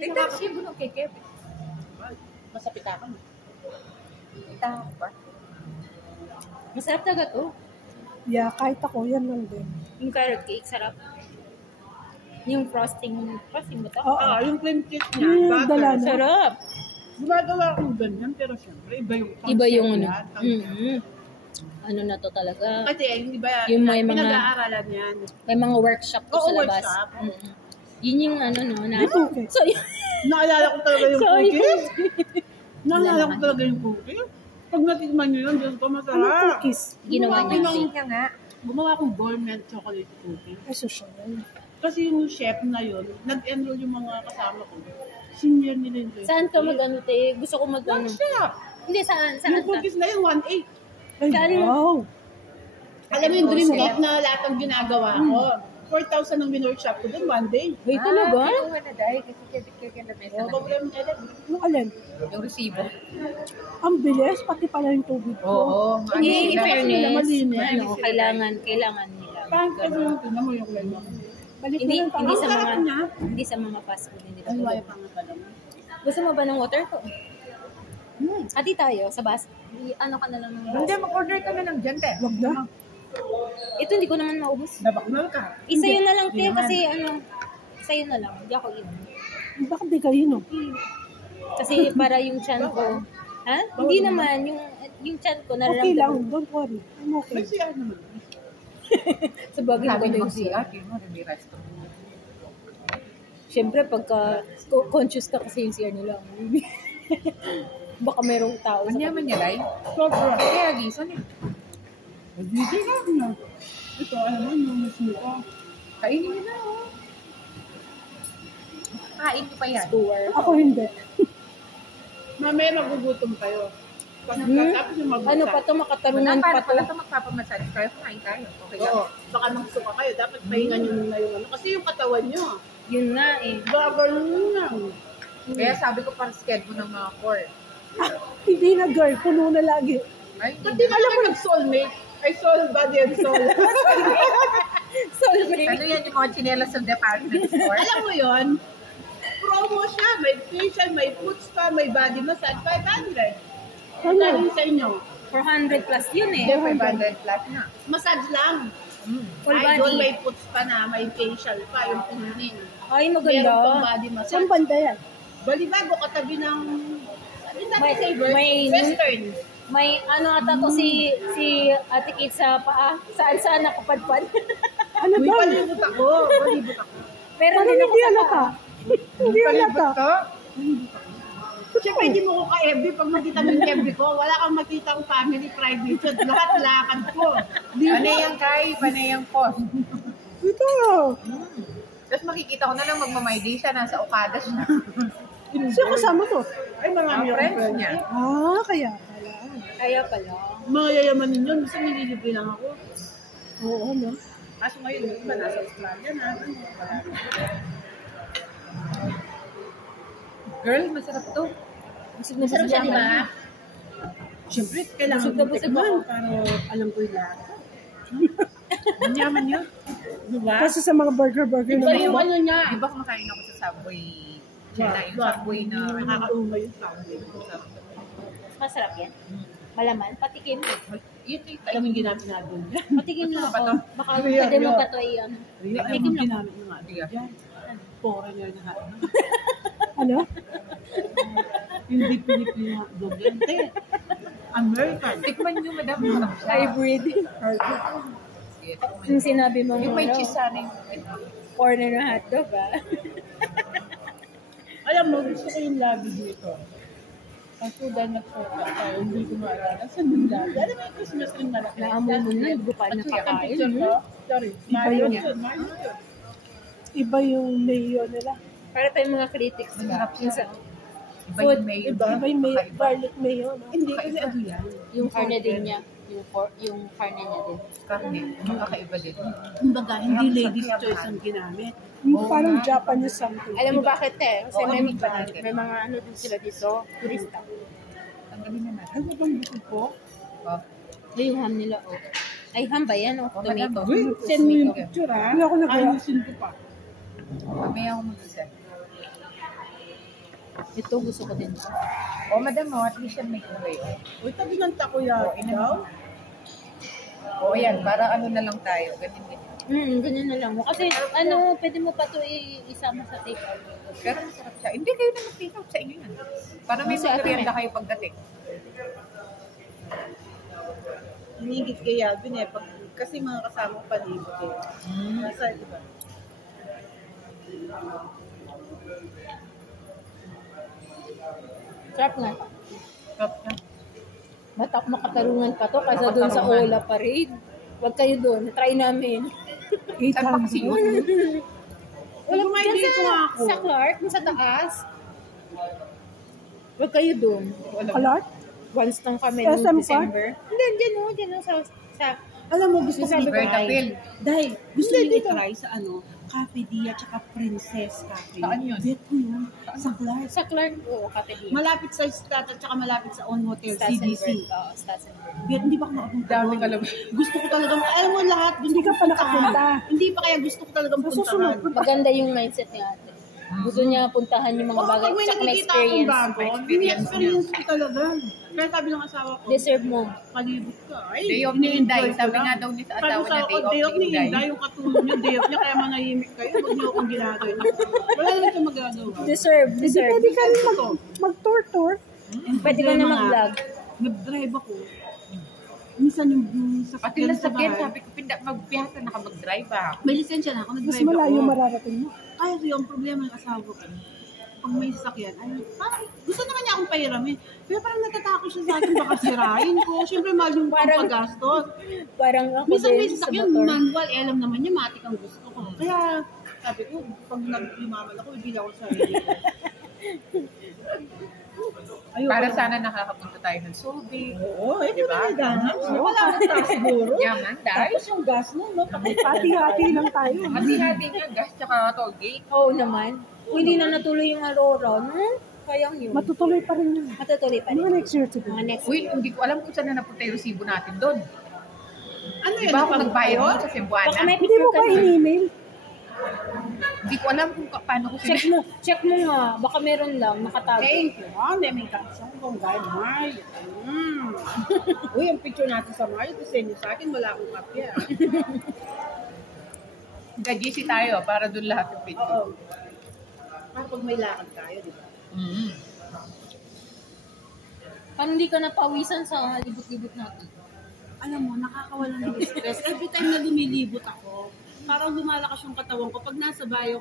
Tignan siya, bunong kekep. Masapitakan. Itahan ko ba? Masarap talaga to. Yeah, kahit ako, yan lang din. Yung carrot cake, sarap. Yung frosting ba to? Oo. Yung cream cheese niya, Yung dala butter. na. Sarap. Gumagawa akong ganyan, pero syempre, iba yung Iba yung ano. concept Mm-hmm. Ano na to talaga. Kasi hindi ba, Yung may mga- pinag-aaralan yan. May mga workshop to Oo, sa labas. workshop. Mm-hmm. Yun yung ano no. Na, Yung cookie. so, Naalala ko talaga yung Sorry. cookies. Naalala ko talaga yung cookies. Pag natikman nyo yun, Diyos ko, Ano masarap. cookies? ginawa niya. Niya nga. Gumawa akong gourmet chocolate cookie. Ay, social. Kasi yung chef na yun, nag-enroll yung mga kasama ko. Senior nila yung Saan ka mag-ano, te? Gusto ko mag-ano. Workshop! Hindi, saan? Yung Saan ka? cookies na yun, 1.8. Ay, Saan yun? wow. Alam mo yung dream cake na lahat ng ginagawa ko. 4,000 ang workshop ko dun, one day. Ay, talaga? Kinuha na dahil kasi kaya na mesa O, na. problem na edad. Yung alin? Yung resibo. Ang bilis, pati pala yung tubig ko. Oo. Hindi, in Kasi fairness, nila malinis. ano, kailangan nila. Parang kasi yung tingnan mo yung lima. Balik Hindi, na lang hindi tayo. sa sarap mga, niya. hindi sa mga fast food, hindi Ay, na wala pa nga pala. Gusto mo ba ng water ko? Hati tayo sa bus. Ano ka na lang ng Hindi, mag-order ka na lang dyan, te. Wag na. Ito hindi ko naman maubos. Nabaknal ka. Isa yun na lang, te, kasi ano, isa yun na lang. Hindi ako yun. Bakit di kayo, no? Kasi para yung chan ko. Ha? Hindi naman, yung chan ko Okay lang, nararamdaman. don't worry. I'm okay. May siya naman. Sa bagay Sabi ko ni yung mag-CR, yun mo, may resto. Siyempre, pagka conscious ka kasi yung CR nila. Baka merong tao sa Manyaman niya, Ray. Sobra. Kaya gison eh. Hindi ka na. Ito, alam mo, yung masuka. Kainin niyo na, oh. Kain niyo pa yan. tour. Ako hindi. Mamaya magugutom kayo. Pag nagkatapos yung magugutom. Ano pa to, makatarungan pa Para to. pala ito magpapamassage kayo, kumain tayo. Okay lang. Oo. Baka magsuka kayo. Dapat pahinga nyo muna yung ano. Kasi yung katawan nyo. Yun nga eh. Gagano nyo lang. Kaya sabi ko para schedule ng mga core. Hindi na, girl. Puno na lagi. Ay, Kasi alam mo nag-soulmate. Ay, soul, body, and soul. Sorry. ano yan yung mga chinelas sa department store? Alam mo yon promo siya. May facial, may foot spa, may body massage. 500. Ano? Ano sa inyo? 400 plus yun eh. Hindi, 500 flat na. Massage lang. Full Ay, body. doon may foot spa na, may facial pa, yung punin. Ay, Meron pang maganda. body massage. Saan banda yan? Balibago, katabi ng... Sabi natin May- sa may- Western. May ano ata to si Ate Kate sa paa. Saan nakapadpad. Ano Uy, ba? palibot ako. Palibot ako. Pero Parang hindi ako hindi sa halata. paa. Hindi halata. Siyempre, hindi mo ko ka-FB. Pag makita mo yung FB ko, wala kang makita ang family private shot. Lahat lakad ko. Di ba? Panay ang kay, panay ang post. Ito. Tapos makikita ko na lang magmamaydi siya, nasa Okada siya. Siya kasama to. Ay, marami Ang akong friends niya. Ah, kaya pala. Kaya pala. Mga yayamanin yun. Gusto nililibre lang ako. Oo, no? Kaso ngayon, yung iba nasa Australia na. Ano, marami. Girl, masarap to. Masarap siya, di ba? Siyempre, kailangan Busog na ko busog tikman ako. para alam ko yung lahat. Manyaman yun. Diba? Kasi sa mga burger Iba na yung mga ano niya. Di ba kumakain ako sa Subway? Yung Subway na... Nakakauma yung Subway. Masarap yan. Malaman, patikim. Yun eh. Alam mo yung ginamit natin. Patikim lang Ba to? ako. Baka pwede mo pa to i-ano. Alam mo Tikim yung lang. ginamit mo natin. Yan. Foreigner na ha. ano? Hindi Pilipino hotdog yan. Te. American. Tikman nyo, madam. Masarap siya. Hybrid. Sige, tikman Yung nyo. sinabi mo Yung may ano, cheese sana yung... corner na hotdog ah. Alam mo, gusto ko yung labi dito. Kaso dahil nagsuka tayo, hindi ko maalala. Saan yung labi? Alam mo yung Christmas ring malaki. Naamoy mo na, hindi ko pa Ang nakakain. picture ko, sorry. Mario yun. Mario yun. Iba yung mayo nila. Para pa yung mga critics. Masarap siya. Yung, Iba yung mayo. Iba yung mayo, garlic mayo, no? Hindi, kasi ano yan. yung karne din niya. Yung karne niya din. Karne. Magkakaiba din. Kumbaga, hindi ladies choice ang ginamit. Parang Japanese something. Alam mo bakit eh? Kasi Oo, may, hindi pa natin. may mga ano din sila dito. Turista. Tanggalin na natin. Ano bang gusto ko? Oh. Ay, yung ham nila oh. Ay, ham ba yan oh? Oh, Tomato. madam. Uy, send mo yung picture ha. Hindi ako nagawa. Ayusin ko pa. Mamaya ako mag-isa. Ito, gusto ko din. O, madam mo, at least yan may kulay. Uy, tabi ng takoyaki daw. O, yan, para ano na lang tayo. Ganyan din. Ganyan na lang. Kasi, ano, pwede mo pa ito isama sa take out. Pero masarap siya. Hindi kayo na mag-take out sa inyo yan. Para may Kasi ate, merienda kayo pagdating. Hinigit kay Alvin eh. Kasi mga kasamang palibot eh. Nasa, di ba? Sarap nga. Sarap niya. Makatarungan pa to kaysa doon sa Makatarungan. Ola Parade. Huwag kayo doon. Try namin. 800. Wala Kung may dyan dito ako. sa Clark, sa taas. Huwag kayo doon. Kalot? Once lang kami SM noong Park? December. Hindi, dyan o. Sa Alam mo, gusto ko Sabi ko, Bertapil. Dahil, gusto Hindi, niyo dito. i-try sa ano, Cafe Dia tsaka Princess Cafe. Saan yun? Bet ko yun. Sa Clark. sa Clark, Cafe Dia. Malapit sa Stat at tsaka malapit sa On Hotel, Statsenberg. CDC. Oo, Statsenberg. Bet, hindi pa ako nakapunta Dami doon. ka lang. Gusto ko talaga, alam mo lahat, Hindi ka pa nakapunta. Hindi pa kaya gusto ko talagang Sa susunod, puntahan. Maganda yung mindset ni ate. Gusto niya puntahan yung mga bagay. Pag may Tsaka may nakikita akong experience. bago, May may experience experience ko talaga. Kaya sabi ng asawa ko, Deserve mo. palibot ka. Ay, Day of ni Inday. ini-enjoy ko Sabi lang. nga daw ni sa Sabi asawa sa niya, ako, day of ni Inday. Inday. Yung katulog niya, day off niya, kaya manahimik kayo. Huwag niyo akong ginagawin. Wala naman siya magagawa. Deserve. Pwede ka rin mag-tour-tour. Pwede ka na mag-vlog. Nag-drive ako. Minsan yung sa Pati lang sa sabi ko, magpiyasa na ka mag-drive ah. May lisensya na ako, Mas nag-drive malayo ako. mararating mo. Kaya yung problema ng asawa ko, pag may sasakyan, ay, parang gusto naman niya akong pahiramin. Pero parang natatakot siya sa akin, baka sirain ko. Siyempre, mahal yung Parang- paggastos. Parang ako Minsan may din sa sasakyan, motor. manual, alam naman niya, matik ang gusto ko. Kaya, sabi ko, pag nag-limaman ako, ibili ako sa sarili ko. Ayoko. Para sana nakakapunta tayo ng Subic. Oo, eh, Diba? kung nagdahan. Wala akong tax siguro. Yaman, dahil. Tapos yung gas nun, no? Hati-hati lang tayo. Hati-hati nga, gas tsaka toll gate. Oo naman. Kung hindi na natuloy yung Aurora, kayang yun. Matutuloy pa rin yun. Matutuloy pa Mga rin. next year siguro. Mga next Uy, hindi ko alam kung saan na napunta yung resibo natin doon. Ano Di yun? ba ako nagbayad doon sa Baka Cebuana? may Hindi picture mo ka pa na. in-email? Hindi ko alam kung paano ko Check mo. Check mo nga. Baka meron lang. Nakatago. Thank you. May kapsang kong guide, Mario. Uy, ang picture natin sa Mario, ito send sa akin, wala akong kapya. GC tayo para doon lahat yung picture. Oo. Para pag may lakad tayo, di ba? Paano hindi ka napawisan sa libot-libot natin? Alam mo, nakakawalan ng stress. Every time na lumilibot ako, parang lumalakas yung katawan ko. Pag nasa bayo ko,